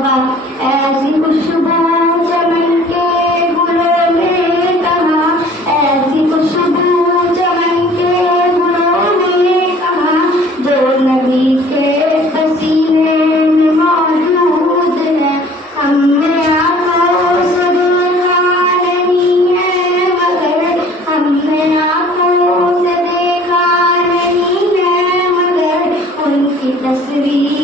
कहा, ऐसी खुशबू चमन के गुलों में कहा, ऐसी खुशबू चमन के गुलों में कहा, जो नबी के पसीने में मौजूद है। हमने आंखों से देखा नहीं है मगर, हमने आंखों से देखा नहीं है मगर, उनकी तस्वीर